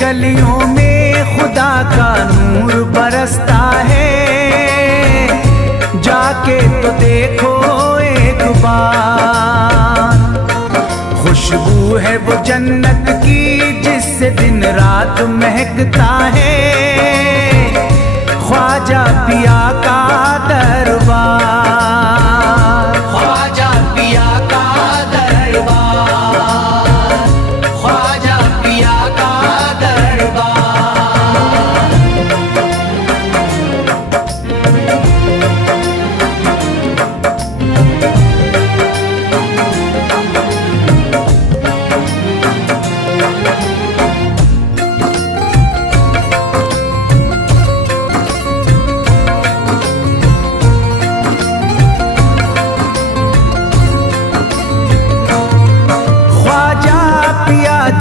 गलियों में खुदा का नूर बरसता है। जाके तो देखो एक बार, खुशबू है वो जन्नत की जिससे दिन रात महकता है। ख्वाजा पिया का दरबार, ख्वाजा पिया का दरबार, ख्वाजा पिया का दरबार।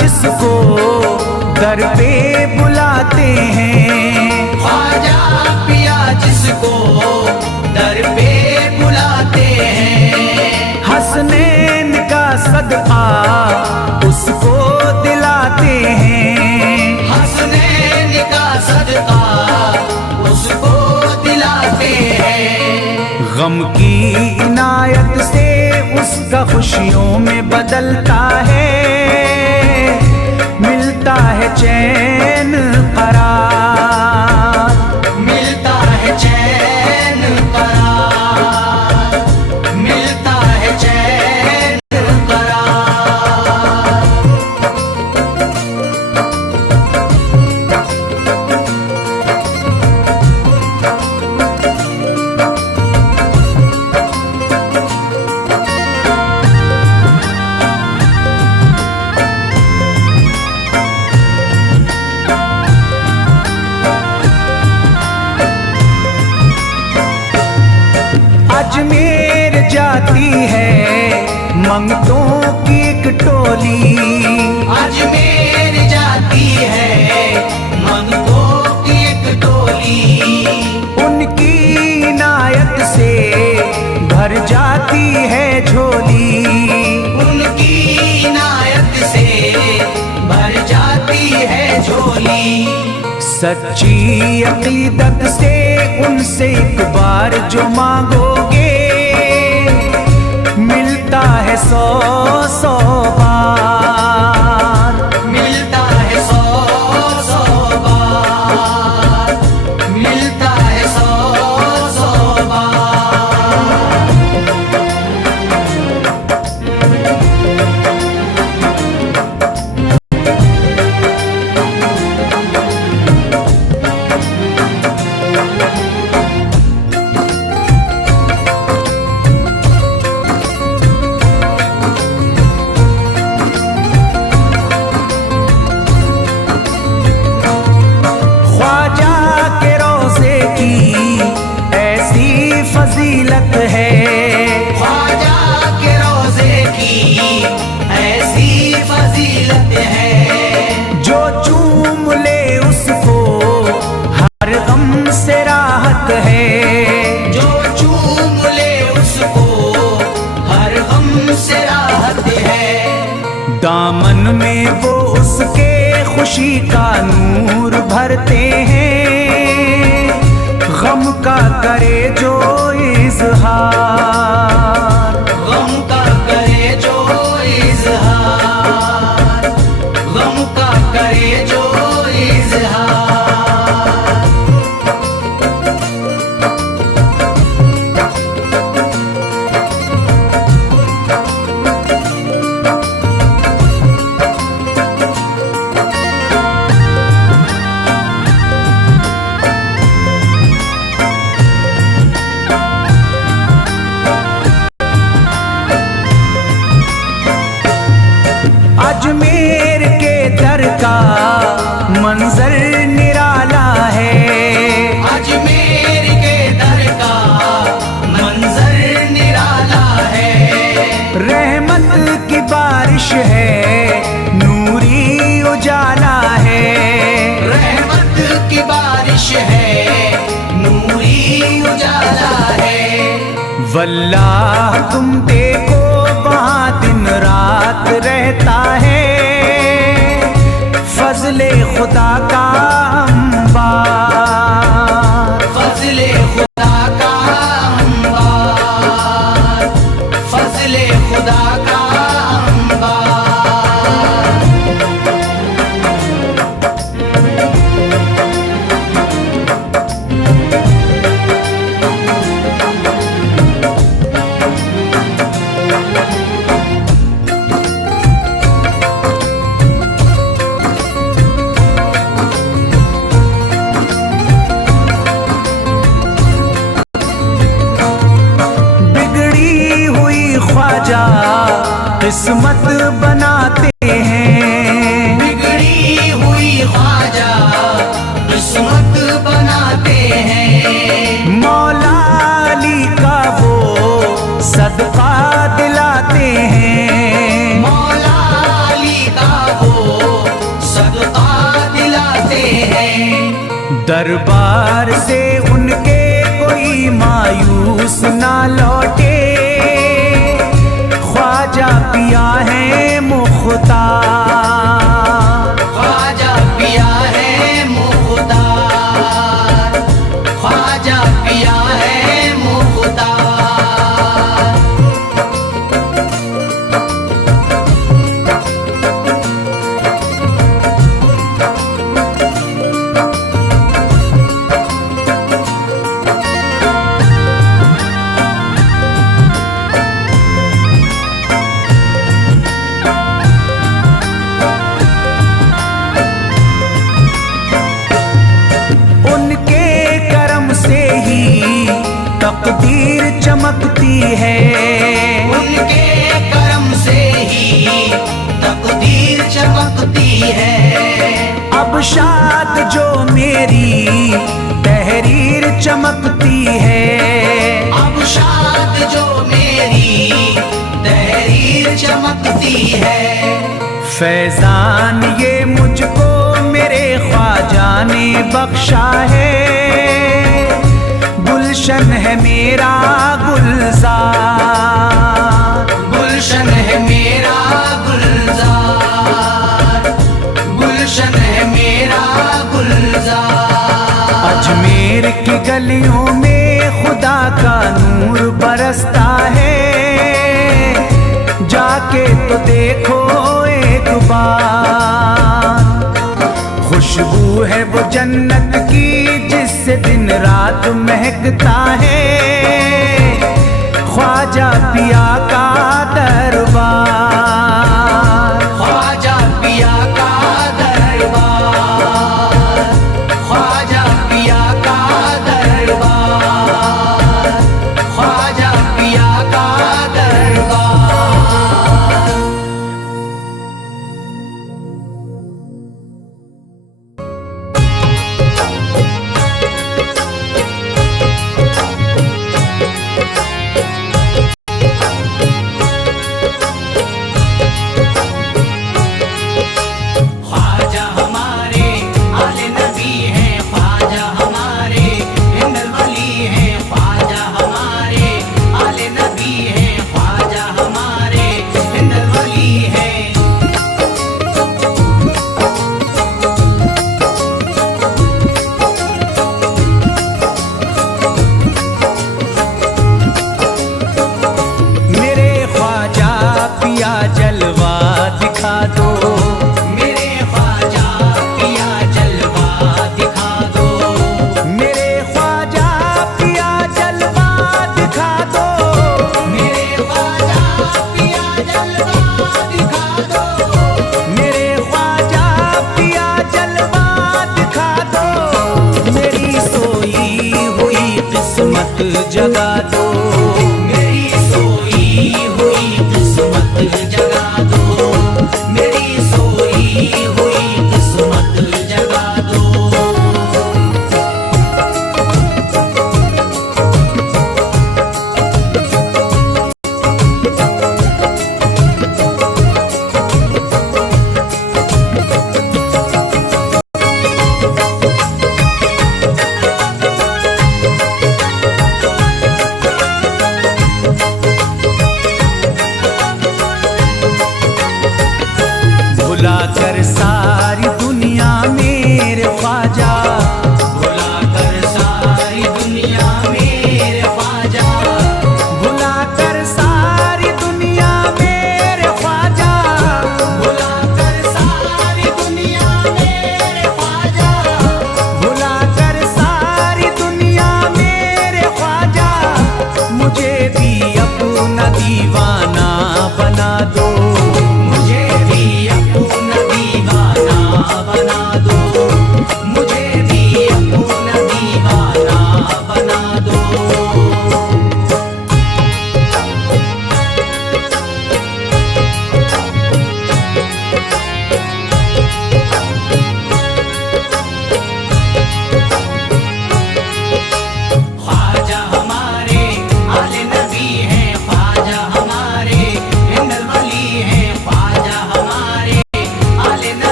जिसको दर पे बुलाते हैं, ख्वाजा पिया जिसको दर पे बुलाते हैं। हसनैन का सदका उसको दिलाते हैं, हसनैन का सदका उसको दिलाते हैं। गम की इनायत से उसका खुशियों में बदलता है। मिलता है चैन करार, मिलता है चैन करार, मिलता है चैन करार। अजमेर जाती है मंगतों की एक टोली, अजमेर जाती है मंगतों की एक टोली। उनकी इनायत से भर जाती है झोली, उनकी इनायत से भर जाती है झोली। सच्ची अकीदत से उनसे एक बार जो मांगोगे मिलता है 100 बार, मिलता है 100 बार, मिलता है 100 बार। फजीलत है ख्वाजा के रोज़े की ऐसी फजीलत है। जो चूम ले उसको हर गम से राहत है, जो चूम ले उसको हर गम से राहत है। दामन में वो उसके खुशी का नूर भरते हैं। गम का करे जो इज़हार, गम का करे जो इज़हार, गम का करे जो इज़हार। अजमेर के दर का मंजर निराला है, अजमेर के दर का मंजर निराला है। रहमत की बारिश है नूरी उजाला है, रहमत की बारिश है नूरी उजाला है। वल्लाह तुम देखो वहाँ दिन रात रहता है। फजल फजले खुदा का अंबार, फजले खुदा का अंबार, फजले खुदा का अंबार। ख्वाजा किस्मत बनाते हैं, बिगड़ी हुई ख्वाजा किस्मत बनाते हैं। मौला अली का वो सदका दिलाते हैं, मौला अली का वो सदका दिलाते हैं। दरबार से उनके कोई मायूस ना लौटे, ख्वाजा पिया है मुख्तार, ख्वाजा पिया है मुख्तार, ख्वाजा पिया है मुख्तार। तकदीर चमकती है, उनके करम से ही तकदीर चमकती है। अब शाद जो मेरी तहरीर चमकती है, अब शाद जो मेरी तहरीर चमकती है। फैजान ये मुझको मेरे ख्वाजा ने बख्शा है, गुलशन है मेरा गुलजार, गुलशन है मेरा गुलजार, गुलशन है मेरा गुलजार। अजमेर की गलियों में खुदा का नूर बरसता है, जाके तो देखो एक बार, खुशबू है वो जन्नत की जिससे दिन रात महकता है, ख्वाजा पिया का दरबार, ख्वाजा पिया का दरबार, ख्वाजा पिया का दरबार, ख्वाजा पिया का दरबार। जगा दो, मेरी सोई हुई किस्मत जगा दो, मेरी सोई हुई किस्मत जगा दो।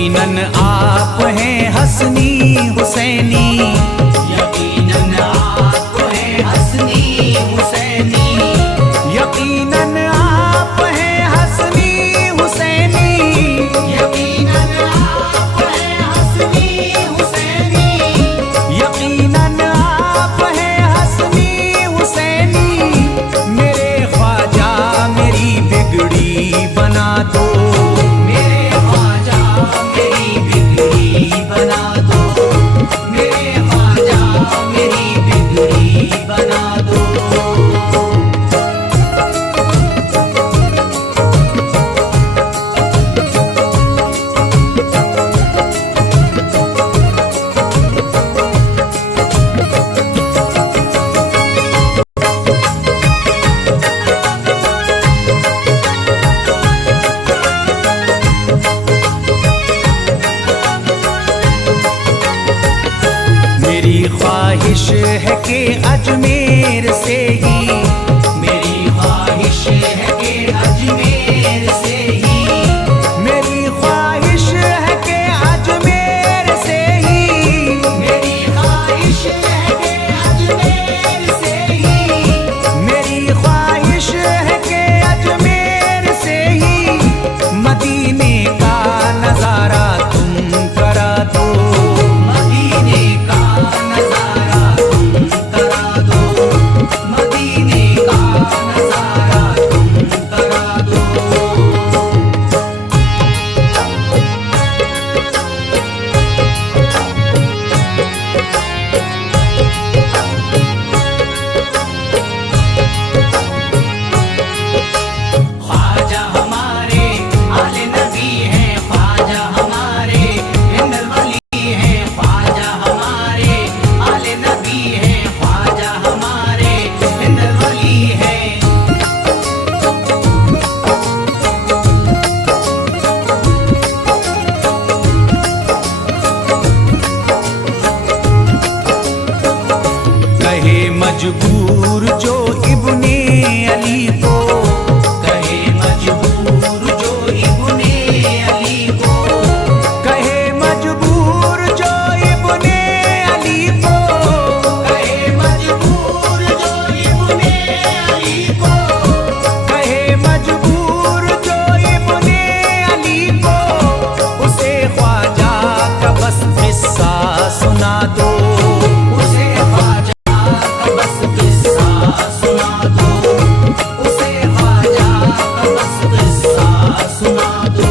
यकीनन आप हैं हसनी हुसैनी, यकीनन आप हैं हसनी हुसैनी, यकीनन आप हैं हसनी हुसैनी, यकीनन आप हैं हसनी हुसैनी, यकीनन आप हैं हसनी हुसैनी। मेरे ख्वाजा मेरी बिगड़ी बना दो, मेरे ख्वाजा मेरी बिगड़ी बना दो, मेरे ख्वाजा मेरी बिगड़ी बना दो। मेरी ख्वाहिश है कि अजमेर से ही, मेरी ख्वाहिश है कि अजमेर से ही, मेरी ख्वाहिश है कि अजमेर से ही, मेरी ख्वाहिश है कि अजमेर से ही, मेरी ख्वाहिश है कि अजमेर से ही मदीने का नजारा तुम करा दो, मदीने का नजारा तुम करा दो, मदीने का नजारा तुम करा दो। ख्वाजा हमारे आले नबी हैं, ख्वाजा हमारे हिंदल वली हैं, ख्वाजा हमारे आले नबी हैं, ख्वाजा हमारे हिंदल वली हैं। कहे मजबूर जो इब्ने अली को, कहे मजबूर जो इब्ने अली को, कहे मजबूर जो इब्ने अली को, कहे मजबूर जो इब्ने अली को, कहे मजबूर जो इब्ने अली को, उसे ख्वाजा का बस किस्सा सुना दो, उसे ख्वाजा का बस किस्सा सुना दो, उसे ख्वाजा का बस किस्सा सुना दो।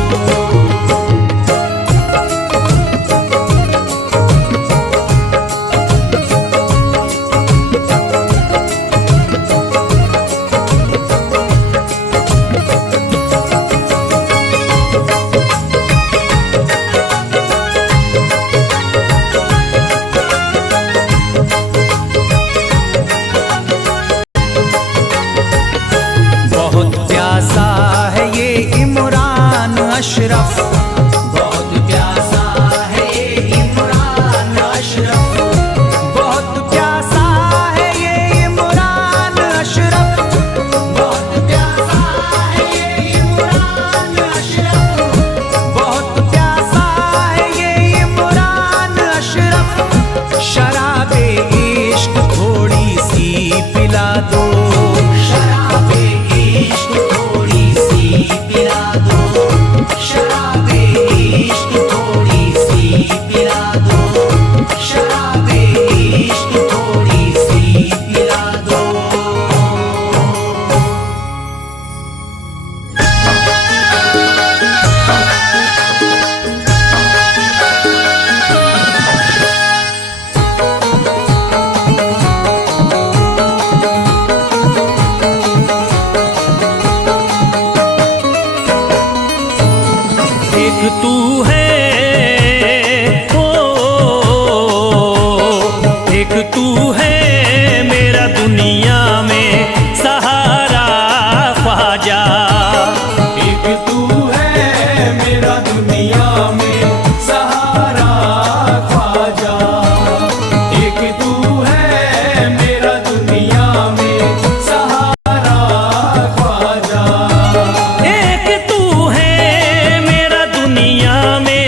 बहुत प्यासा है ये इमरान अशरफ, बहुत प्यासा है ये इमरान अशरफ, बहुत प्यासा है ये इमरान अशरफ, बहुत प्यासा है ये इमरान अशरफ, बहुत प्यासा है ये इमरान अशरफ। शराबे इश्क थोड़ी सी पिला दो, शराबे इश्क थोड़ी सी पिला दो, शराबे इश्क थोड़ी सी पिला दो, शराबे इश्क थोड़ी सी पिला दो। एक तू है ओ, एक तू है मेरा दुनिया में सहारा ख्वाजा, एक तू है मेरा दुनिया में सहारा ख्वाजा, एक तू है मेरा दुनिया में सहारा ख्वाजा, एक तू है मेरा दुनिया में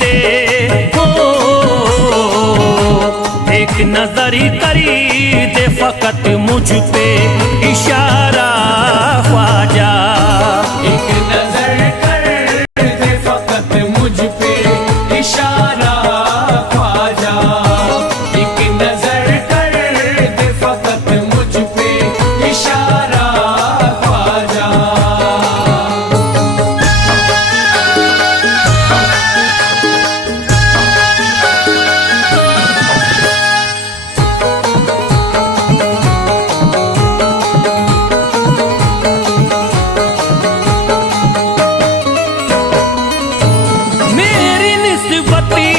दे हो, एक नजर करी दे फकत मुझ पे इशारा ख्वाजा। एक नजर कर दे फकत मुझ पे इशारा ख्वाजा। एक नजर कर दे फकत मुझ पे इशारा ख्वाजा। मेरी निस्बती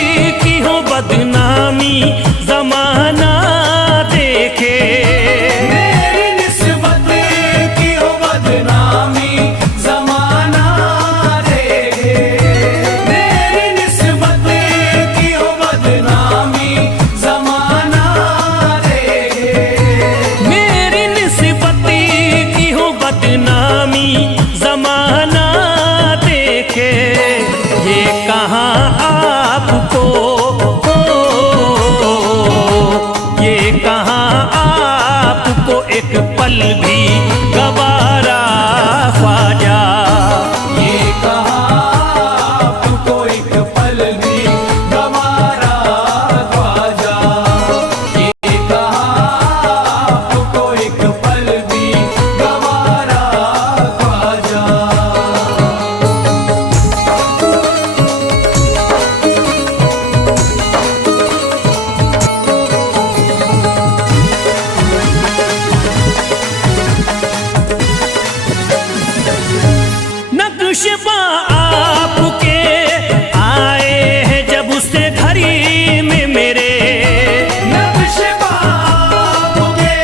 की हो बदनामी जमाना देखे, मेरी निस्बत की हो बदनामी जमाना देखे। मेरी निस्बत की हो बदनामी जमाना देखे। मेरी निस्बती की हो बदनामी जमाना देखे। ये कहाँ आपको हो, ये कहाँ आपको एक पल भी गवारा ख्वाजा। ये कहाँ आपको एक पल भी गवारा ख्वाजा। ये कहाँ आपको एक पल भी गवारा ख्वाजा। नक्शबा आपके आए हैं जब से घड़ी में मेरे, नक्शबा आपके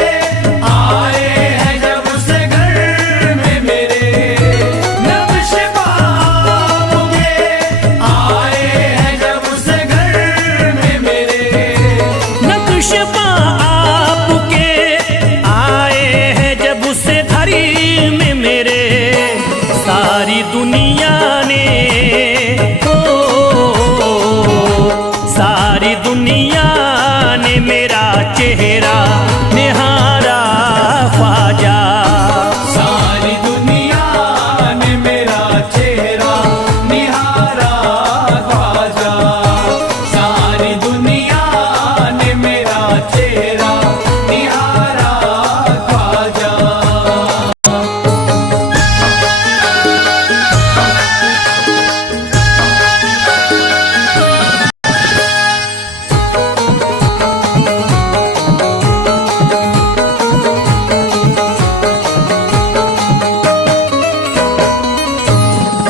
आए हैं जब से घर में मेरे। नक्शबा आपके आए हैं जब से घर में मेरे। नक्शबा आपके आए हैं जब से घड़ी में मेरे। सारी दुनिया ने हो, सारी दुनिया ने मेरा चेहरा निहारा ख्वाजा। सारी दुनिया ने मेरा चेहरा निहारा ख्वाजा। सारी दुनिया ने मेरा चेहरा निहारा ख्वाजा।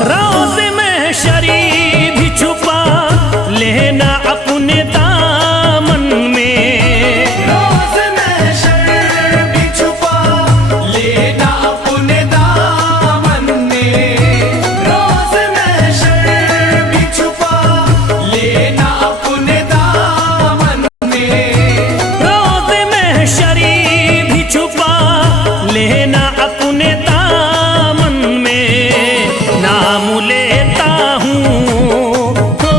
रोज़ महशरी भी छुपा लेना अपने दामन में, रोज़ महशर भी छुपा लेना अपने दामन में। रोज़ महशर भी छुपा लेना अपने दामन में। रोज़ महशरी भी छुपा लेना अपने दामन में। नाम लेता हूँ हो,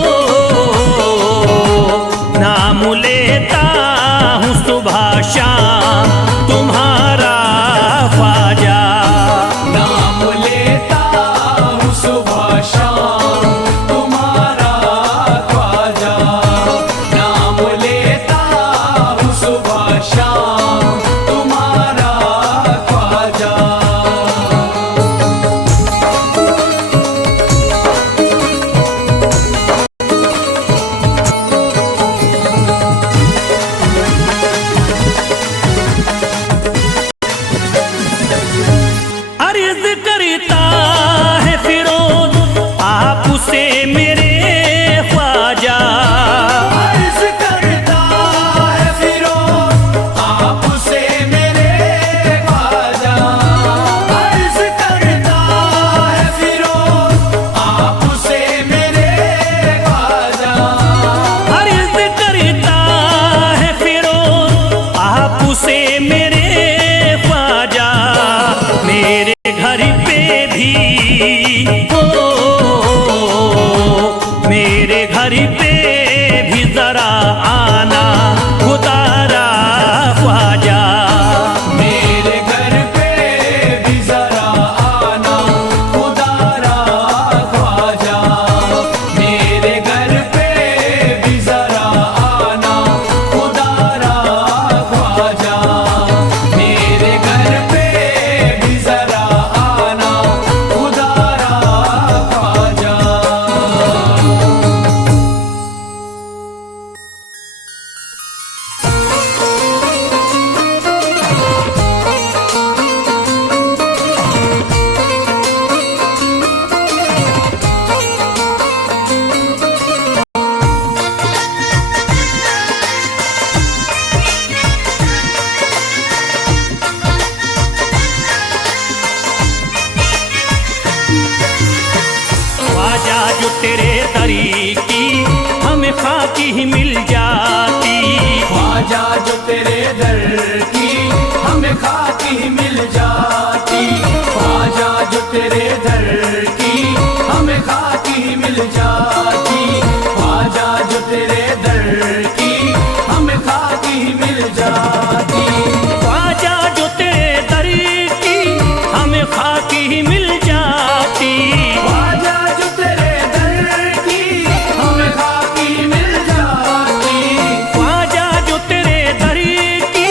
नाम लेता हूँ सुबह शाम तुम्हारा ख्वाजा। नाम लेता हूँ सुबह शाम तुम्हारा ख्वाजा। नाम लेता हूँ सुबह शाम तुम्हारा ख्वाजा। अर्ज करता है फिरोज आपसे मेरे ख्वाजा। अर्ज करता है फिरोज आपसे मेरे ख्वाजा। अर्ज करता है फिरोज आपसे मेरे ख्वाजा। अर्ज करता है फिरोज आपसे मेरे ख्वाजा। मेरे घर पे भी हो, मेरे खाकी ही मिल जाती। ख्वाजा जो तेरे दर की हमें खाकी ही मिल जाती। ख्वाजा जो तेरे दर की हमें खाकी ही मिल जाती। ख्वाजा जो तेरे दर की हमें खाकी ही मिल जाती। ख्वाजा जो तेरे दर की हमें खाकी ही मिल जाती। ख्वाजा जो तेरे दर की हमें खाकी मिल जाती। ख्वाजा जो तेरे दर की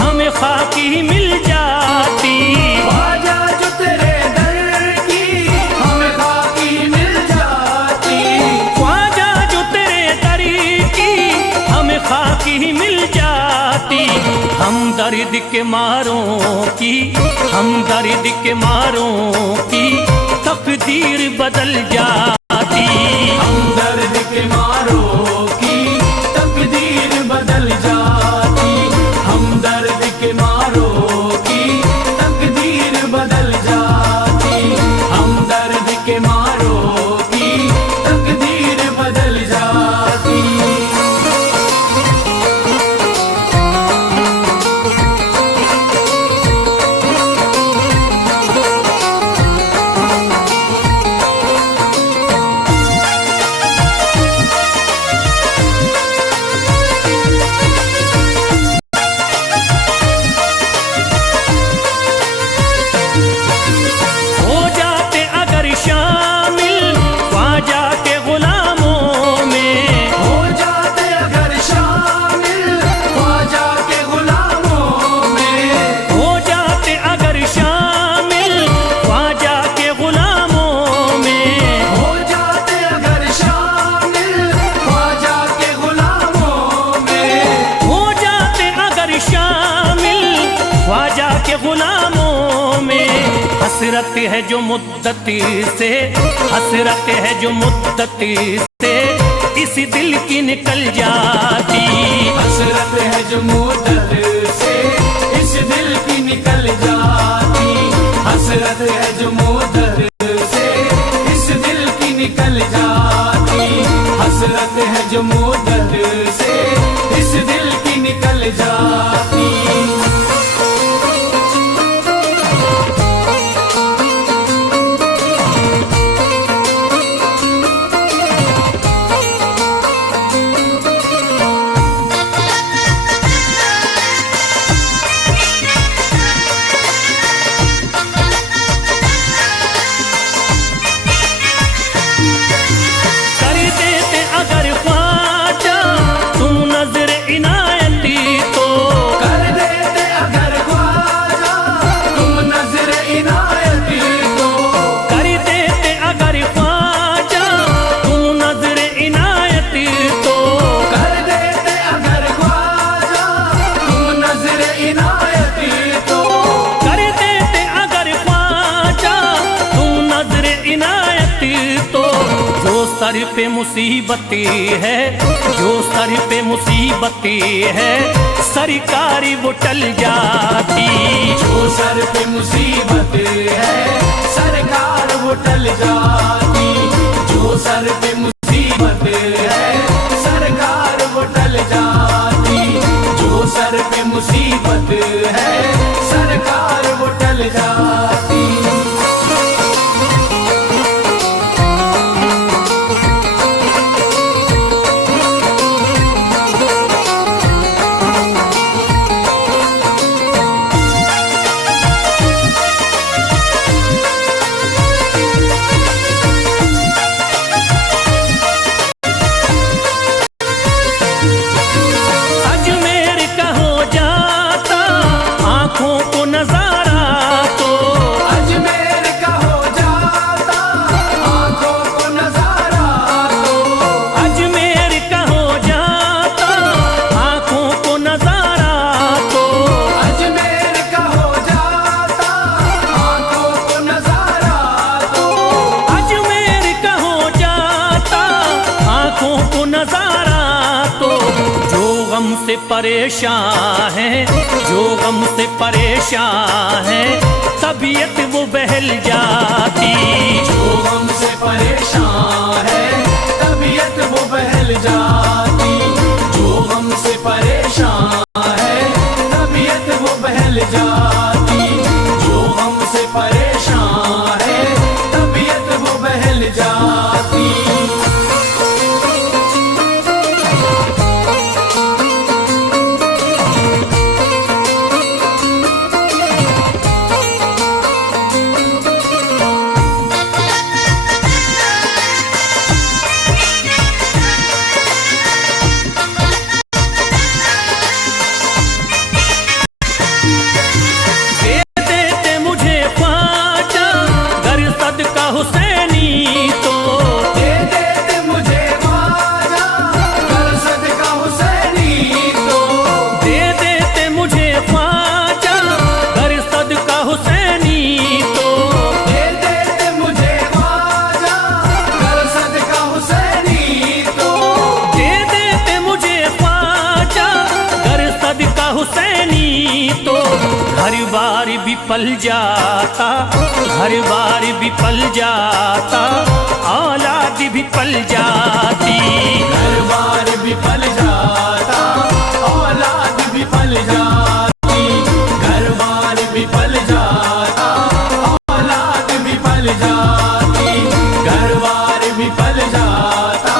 हमें खाकी ही मिल जाती। ख्वाजा जो तेरे दर की हमें खाकी मिल जाती। ख्वाजा जो तेरे दर की हमें खाकी ही मिल जाती। हम दर्द के मारों की, हम दर्द के मारों की तकदीर बदल जाती। हम दर्द के मारों की तकदीर बदल जाती। हम दर्द के मारों की तकदीर बदल जाती। हम दर्द के मारों की तकदीर बदल जाती। हो जाते अगर शामिल ख्वाजा के गुलामों में। हो जाते अगर शामिल ख्वाजा के गुलामों में। हो जाते अगर शामिल ख्वाजा के गुलामों में। हो जाते अगर शामिल ख्वाजा के गुलामों में। हो जाते अगर शामिल ख्वाजा के गुलामों में। हसरत है जो मुद्दती से, हसरत है जो मुद्दती से इस दिल की निकल जाती। हसरत है जो मुद्दत से इस दिल की निकल जाती। हसरत है जो मुद्दत से इस दिल की निकल जाती। हसरत है जो मुद्दत से इस दिल की निकल जाती। कर देते अगर ख्वाजा तुम नजर इनायती तो। कर देते अगर ख्वाजा तुम नजर इनायती तो। कर देते अगर ख्वाजा तुम नजर इनायती तो। कर देते अगर ख्वाजा तुम नजर इनायती तो। कर देते अगर ख्वाजा तुम नजर इनायती तो। जो सर पे मुसीबती है, जो सर पे मुसीबती है सरकारी वो टल जाती। जो सर पे मुसीबत है सरकार वो टल जाती। जो सर पे मुसीबत है सरकार वो टल जाती। जो सर पे मुसीबत है सरकार वो टल जाती। अजमेर का हो जाता आंखों को नजारा तो। अजमेर का हो जाता आंखों को नजारा तो। अजमेर का हो जाता आंखों को नजारा तो। अजमेर का हो जाता आंखों को नजारा तो। अजमेर का हो जाता आंखों को नजारा तो। जो गम से परेशान है, जो गम से परेशान है तबीयत वो बहल जाती। जो गम से परेशान है तबीयत वो बहल जाती। निकल जाती। हुसैनी तो दे दे मुझे ख्वाजा कर सदका हुसैनी तो दे देते मुझे ख्वाजा कर सदका हुसैनी तो दे दे मुझे ख्वाजा कर सदका हुसैनी तो दे देते मुझे ख्वाजा कर सदका हुसैनी तो हर बार भी पल जाता, हर बार भी पल जाता, औलाद भी पल जाती। हर बार भी पल जाता, औलाद भी पल जाती। घर बार भी पल जाता, औलाद भी पल जाती। घर बार भी पल जाता,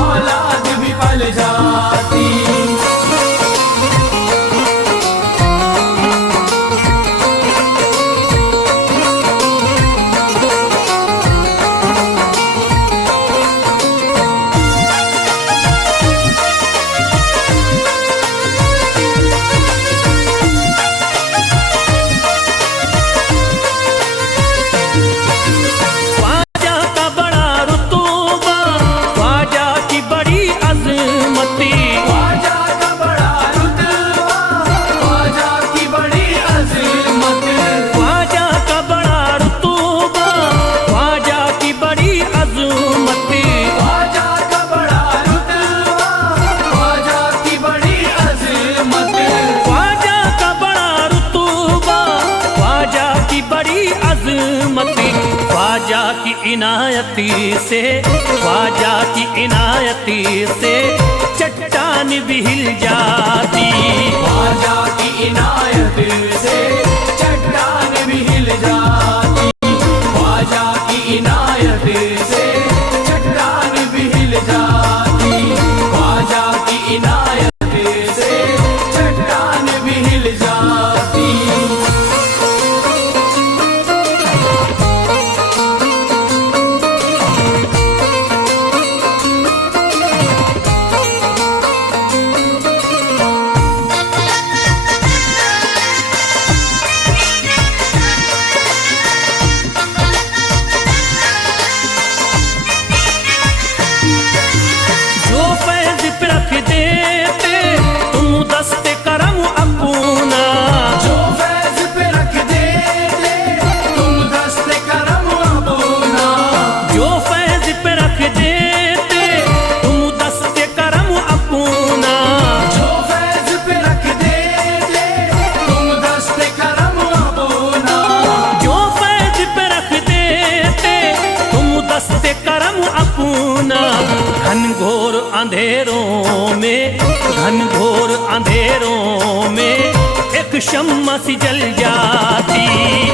औलाद भी पल जाती। ख्वाजा की इनायती से, ख्वाजा की इनायती से चट्टान भी हिल जाती। ख्वाजा की इनायत से चट्टान भी हिल जाती। ख्वाजा की इनायत से चट्टान भी हिल जाती। ख्वाजा की इनायत से चट्टान भी हिल जाती। घनघोर अंधेरों में, घनघोर अंधेरों में एक शम्मा सी जल जाती।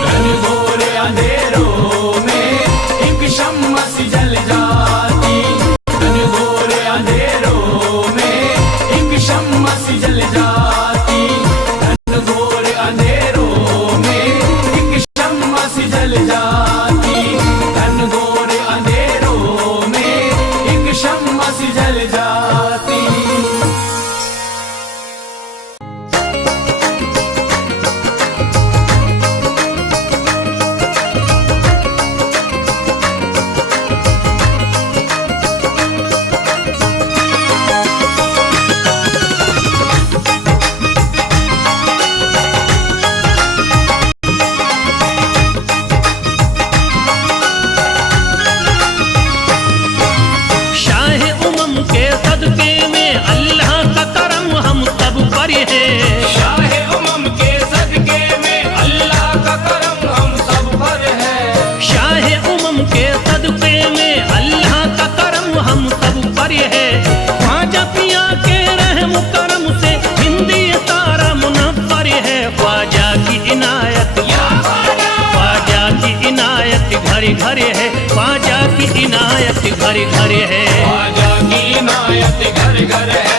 घनघोर अंधेरों में एक शम्मा सी जल जाती। घनघोर अंधेरों में एक शम्मा सी जल जाती। घनघोर अंधेरों में एक शम्मा सी जल जाती। घनघोर अंधेरों में एक शम्मा सी जल जाती। घरे घरे है ख्वाजा की इनायत घर घर है, ख्वाजा की इनायत घर घर है।